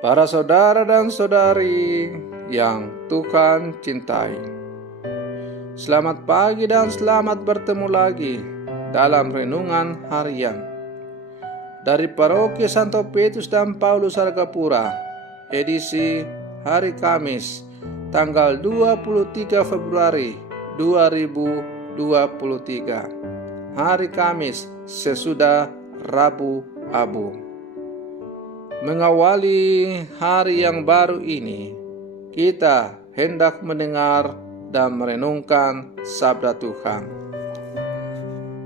Para saudara dan saudari yang Tuhan cintai, selamat pagi dan selamat bertemu lagi dalam renungan harian dari Paroki Santo Petrus dan Paulus Argapura, edisi hari Kamis, tanggal 23 Februari 2023, hari Kamis sesudah Rabu Abu. Mengawali hari yang baru ini, kita hendak mendengar dan merenungkan sabda Tuhan.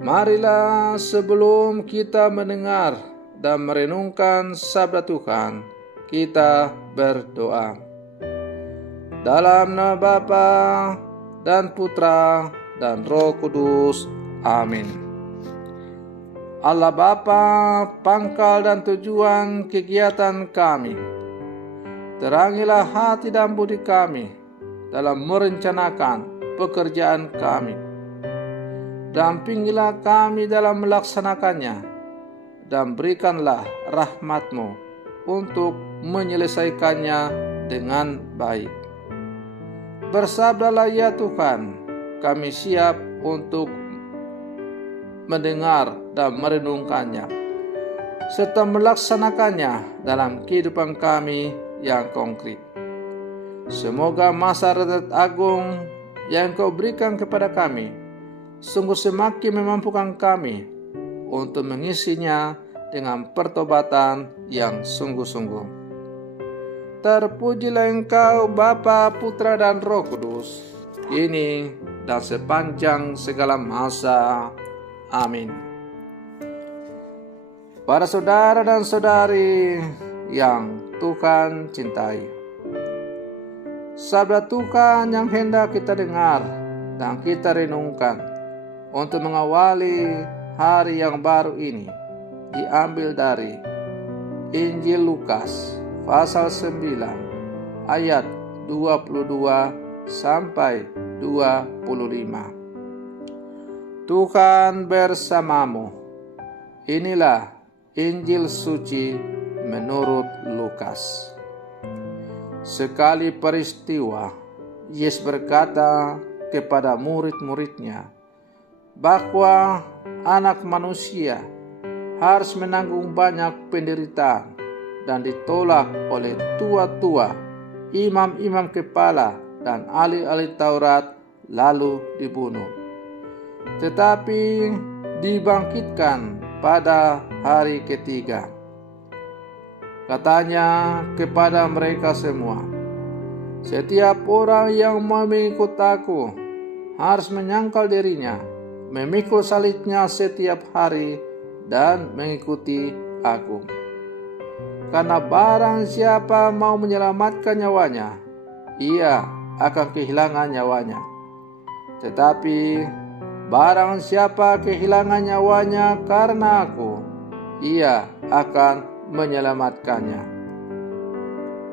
Marilah sebelum kita mendengar dan merenungkan sabda Tuhan, kita berdoa. Dalam nama Bapa dan Putra dan Roh Kudus. Amin. Allah Bapa, pangkal dan tujuan kegiatan kami, terangilah hati dan budi kami dalam merencanakan pekerjaan kami. Dampingilah kami dalam melaksanakannya, dan berikanlah rahmat-Mu untuk menyelesaikannya dengan baik. Bersabdalah ya Tuhan, kami siap untuk mendengar dan merenungkannya, serta melaksanakannya dalam kehidupan kami yang konkret. Semoga masa rehat agung yang Kau berikan kepada kami sungguh semakin memampukan kami untuk mengisinya dengan pertobatan yang sungguh-sungguh. Terpujilah Engkau Bapa, Putra dan Roh Kudus, kini dan sepanjang segala masa. Amin. Para saudara dan saudari yang Tuhan cintai, sabda Tuhan yang hendak kita dengar dan kita renungkan untuk mengawali hari yang baru ini diambil dari Injil Lukas pasal 9 ayat 22 sampai 25. Tuhan bersamamu. Inilah Injil suci menurut Lukas. Sekali peristiwa, Yesus berkata kepada murid-muridnya bahwa anak manusia harus menanggung banyak penderitaan dan ditolak oleh tua-tua, imam-imam kepala dan ahli-ahli Taurat, lalu dibunuh, tetapi dibangkitkan pada hari ketiga. Katanya kepada mereka semua, setiap orang yang mengikut aku harus menyangkal dirinya, memikul salibnya setiap hari dan mengikuti aku. Karena barang siapa mau menyelamatkan nyawanya, ia akan kehilangan nyawanya. Tetapi barang siapa kehilangan nyawanya karena aku, ia akan menyelamatkannya.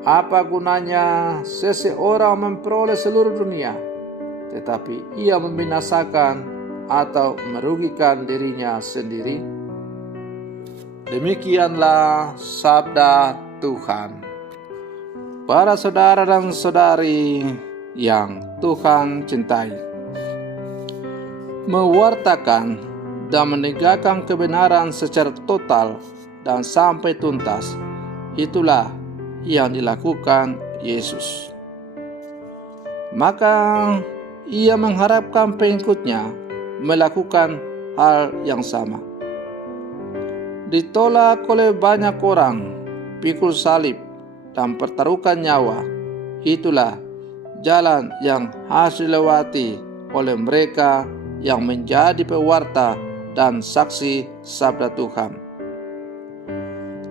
Apa gunanya seseorang memperoleh seluruh dunia, tetapi ia membinasakan atau merugikan dirinya sendiri? Demikianlah sabda Tuhan. Para saudara dan saudari yang Tuhan cintai, mewartakan dan menegakkan kebenaran secara total dan sampai tuntas, itulah yang dilakukan Yesus. Maka ia mengharapkan pengikutnya melakukan hal yang sama. Ditolak oleh banyak orang, pikul salib dan pertaruhkan nyawa, itulah jalan yang harus dilewati oleh mereka yang menjadi pewarta dan saksi sabda Tuhan.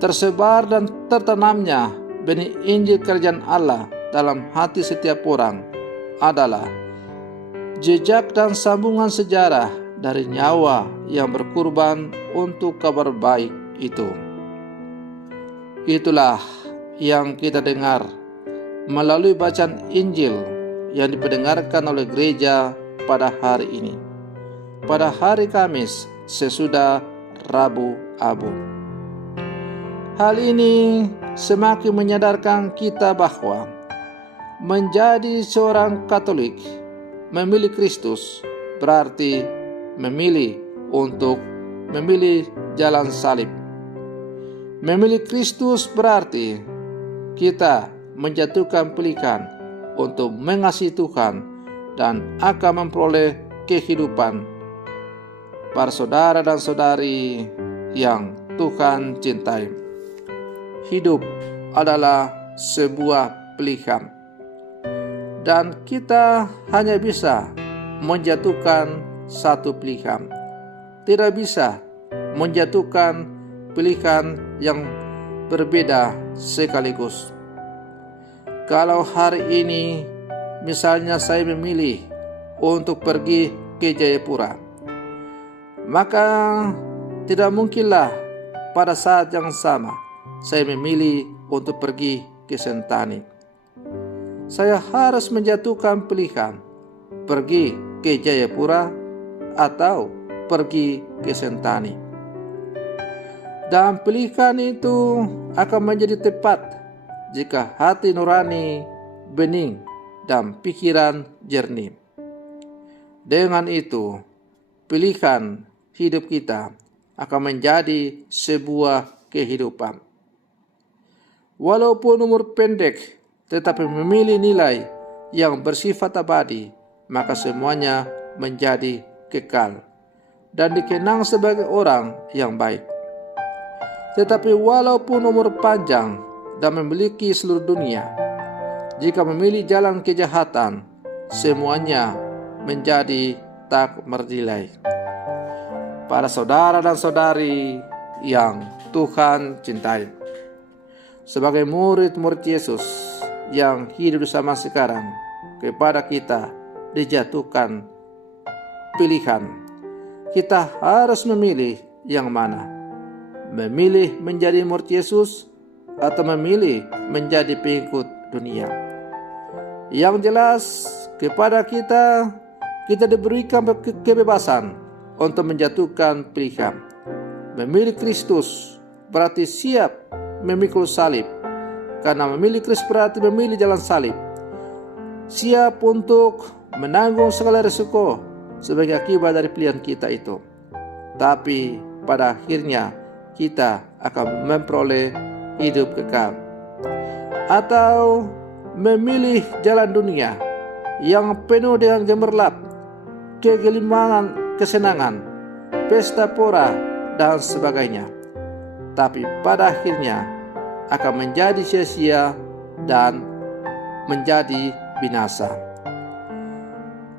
Tersebar dan tertanamnya benih Injil Kerajaan Allah dalam hati setiap orang adalah jejak dan sambungan sejarah dari nyawa yang berkorban untuk kabar baik itu. Itulah yang kita dengar melalui bacaan Injil yang diperdengarkan oleh gereja pada hari ini, pada hari Kamis sesudah Rabu Abu. Hal ini semakin menyadarkan kita bahwa menjadi seorang Katolik, memilih Kristus, berarti memilih untuk memilih jalan salib. Memilih Kristus berarti kita menjatuhkan pilihan untuk mengasihi Tuhan dan akan memperoleh kehidupan. Para saudara dan saudari yang Tuhan cintai, hidup adalah sebuah pilihan, dan kita hanya bisa menjatuhkan satu pilihan. Tidak bisa menjatuhkan pilihan yang berbeda sekaligus. Kalau hari ini misalnya saya memilih untuk pergi ke Jayapura, maka tidak mungkinlah pada saat yang sama saya memilih untuk pergi ke Sentani. Saya harus menjatuhkan pilihan pergi ke Jayapura atau pergi ke Sentani. Dan pilihan itu akan menjadi tepat jika hati nurani bening dan pikiran jernih. Dengan itu, pilihan hidup kita akan menjadi sebuah kehidupan. Walaupun umur pendek, tetapi memilih nilai yang bersifat abadi, maka semuanya menjadi kekal dan dikenang sebagai orang yang baik. Tetapi walaupun umur panjang dan memiliki seluruh dunia, jika memilih jalan kejahatan, semuanya menjadi tak bernilai. Para saudara dan saudari yang Tuhan cintai, sebagai murid-murid Yesus yang hidup sama sekarang, kepada kita dijatuhkan pilihan. Kita harus memilih yang mana, memilih menjadi murid Yesus atau memilih menjadi pengikut dunia. Yang jelas kepada kita diberikan kebebasan untuk menjatuhkan pilihan. Memilih Kristus berarti siap memikul salib, karena memilih Kristus berarti memilih jalan salib. Siap untuk menanggung segala risiko sebagai akibat dari pilihan kita itu. Tapi pada akhirnya kita akan memperoleh hidup kekal. Atau memilih jalan dunia yang penuh dengan gemerlap, kegelimangan, kesenangan, pesta pora, dan sebagainya. Tapi pada akhirnya akan menjadi sia-sia dan menjadi binasa.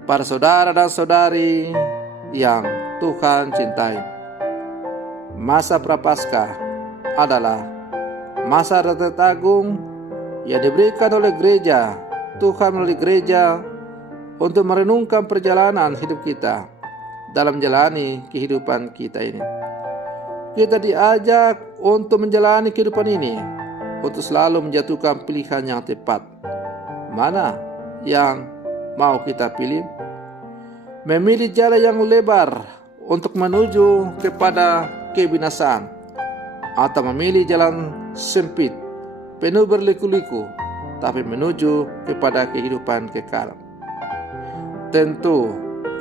Para saudara dan saudari yang Tuhan cintai, masa Prapaskah adalah masa Retret Agung yang diberikan oleh gereja, Tuhan melalui gereja, untuk merenungkan perjalanan hidup kita dalam menjalani kehidupan kita ini. Kita diajak untuk menjalani kehidupan ini untuk selalu menjatuhkan pilihan yang tepat. Mana yang mau kita pilih? Memilih jalan yang lebar untuk menuju kepada kebinasaan, atau memilih jalan sempit penuh berliku-liku tapi menuju kepada kehidupan kekal. Tentu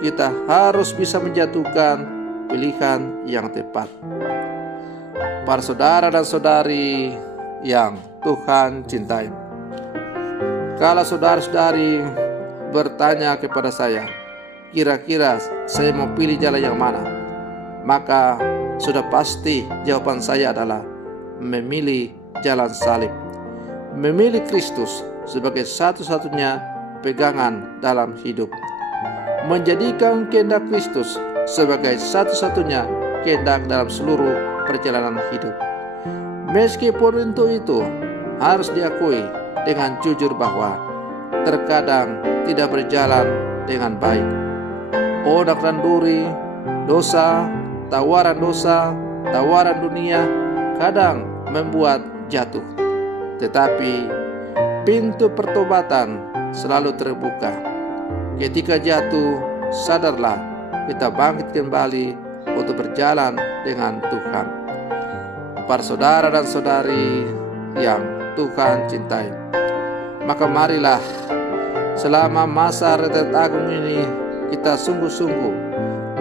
kita harus bisa menjatuhkan pilihan yang tepat. Para saudara dan saudari yang Tuhan cintai, kalau saudara-saudari bertanya kepada saya, kira-kira saya mau pilih jalan yang mana, maka sudah pasti jawaban saya adalah memilih jalan salib, memilih Kristus sebagai satu-satunya pegangan dalam hidup, menjadikan kehendak Kristus sebagai satu-satunya kehendak dalam seluruh perjalanan hidup. Meskipun untuk itu harus diakui dengan jujur bahwa terkadang tidak berjalan dengan baik. Onak dan duri, dosa, tawaran dunia kadang membuat jatuh. Tetapi pintu pertobatan selalu terbuka. Ketika jatuh, sadarlah kita bangkit kembali untuk berjalan dengan Tuhan. Para saudara dan saudari yang Tuhan cintai. Maka marilah selama masa retret agung ini kita sungguh-sungguh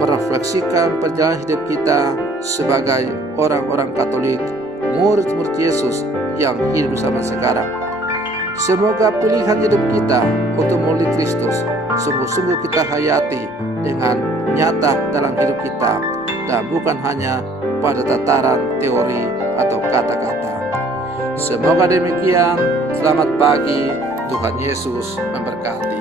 merefleksikan perjalanan hidup kita sebagai orang-orang Katolik, murid-murid Yesus yang hidup zaman sekarang. Semoga pilihan hidup kita untuk memilih Kristus sungguh-sungguh kita hayati dengan nyata dalam hidup kita, dan bukan hanya pada tataran teori atau kata-kata. Semoga demikian. Selamat pagi, Tuhan Yesus memberkati.